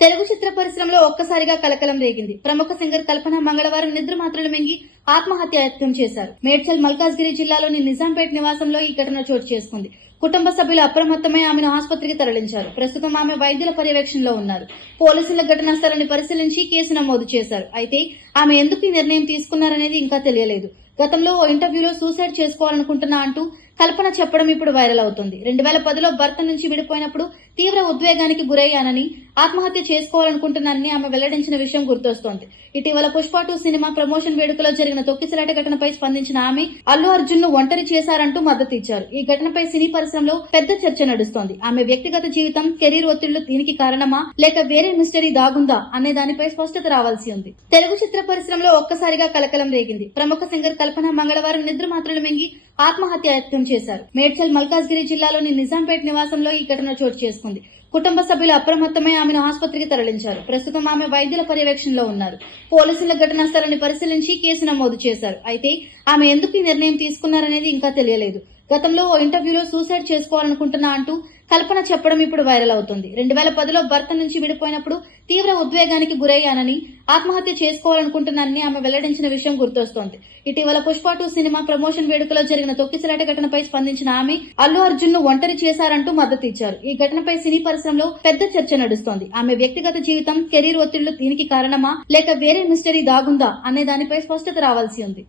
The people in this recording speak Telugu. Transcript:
తెలుగు చిత్ర పరిశ్రమలో ఒక్కసారిగా కలకలం రేగింది. ప్రముఖ సింగర్ కల్పన మంగళవారం నిద్ర మాత్రలు మింగి ఆత్మహత్యాయత్నం చేశారు. మేడ్చల్ మల్కాజ్గిరి జిల్లాలోని నిజాంపేట్ నివాసంలో ఈ ఘటన చోటు చేసుకుంది. కుటుంబ సభ్యులు అప్రమత్తమై ఆమెను ఆసుపత్రికి తరలించారు. ప్రస్తుతం ఆమె వైద్యుల పర్యవేక్షణలో ఉన్నారు. పోలీసుల ఘటనా స్థలాన్ని పరిశీలించి కేసు నమోదు చేశారు. అయితే ఆమె ఎందుకు ఈ నిర్ణయం తీసుకున్నారనేది ఇంకా తెలియలేదు. గతంలో ఓ ఇంటర్వ్యూలో సూసైడ్ చేసుకోవాలనుకుంటున్నా అంటూ కల్పన చెప్పడం ఇప్పుడు వైరల్ అవుతుంది. రెండు వేల పదిలో భర్త నుంచి విడిపోయినప్పుడు తీవ్ర ఉద్వేగానికి గురయ్యానని ఆత్మహత్య చేసుకోవాలనుకుంటున్నారని ఆమె వెల్లడించిన విషయం గుర్తొస్తోంది. ఇటీవల పుష్ప టూ సినిమా ప్రమోషన్ వేడుకలో జరిగిన తొక్కిసలాట ఘటనపై స్పందించిన ఆమె అల్లు అర్జున్ను ఒంటరి చేశారంటూ మద్దతు ఇచ్చారు. ఈ ఘటనపై సినీ పరిశ్రమలో పెద్ద చర్చ నడుస్తోంది. ఆమె వ్యక్తిగత జీవితం కెరీర్ ఒత్తిళ్ళు దీనికి కారణమా లేక వేరే మిస్టరీ దాగుందా అనే దానిపై స్పష్టత రావాల్సి ఉంది. తెలుగు చిత్ర పరిశ్రమలో ఒక్కసారిగా కలకలం రేగింది. ప్రముఖ సింగర్ కల్పన మంగళవారం నిద్ర మాత్రలు మింగి ఆత్మహత్య యత్నం చేశారు. మేడ్చల్ మల్కాజ్గిరి జిల్లాలోని నిజాంపేట్ నివాసంలో ఈ ఘటన చోటు చేసుకుంది. కుటుంబ సభ్యులు అప్రమత్తమై ఆమెను ఆసుపత్రికి తరలించారు. ప్రస్తుతం ఆమె వైద్యుల పర్యవేక్షణలో ఉన్నారు. పోలీసుల ఘటనా స్థలాన్ని పరిశీలించి కేసు నమోదు చేశారు. అయితే ఆమె ఎందుకు ఈ నిర్ణయం తీసుకున్నారనేది ఇంకా తెలియలేదు. గతంలో ఓ ఇంటర్వ్యూలో సూసైడ్ చేసుకోవాలనుకుంటున్నా అంటూ కల్పన చెప్పడం ఇప్పుడు వైరల్ అవుతుంది. రెండు వేల పదిలో భర్త నుంచి విడిపోయినప్పుడు తీవ్ర ఉద్వేగానికి గురయ్యానని ఆత్మహత్య చేసుకోవాలనుకుంటున్నానని ఆమె వెల్లడించిన విషయం గుర్తొస్తోంది. ఇటీవల పుష్ప టూ సినిమా ప్రమోషన్ వేడుకలో జరిగిన తొక్కిసలాట ఘటనపై స్పందించిన ఆమె అల్లు అర్జున్ను ఒంటరి చేశారంటూ మద్దతు ఇచ్చారు. ఈ ఘటనపై సినీ పరిశ్రమలో పెద్ద చర్చ నడుస్తోంది. ఆమె వ్యక్తిగత జీవితం కెరీర్ ఒత్తిళ్ళు దీనికి కారణమా లేక వేరే మిస్టరీ దాగుందా అనే దానిపై స్పష్టత రావాల్సి ఉంది.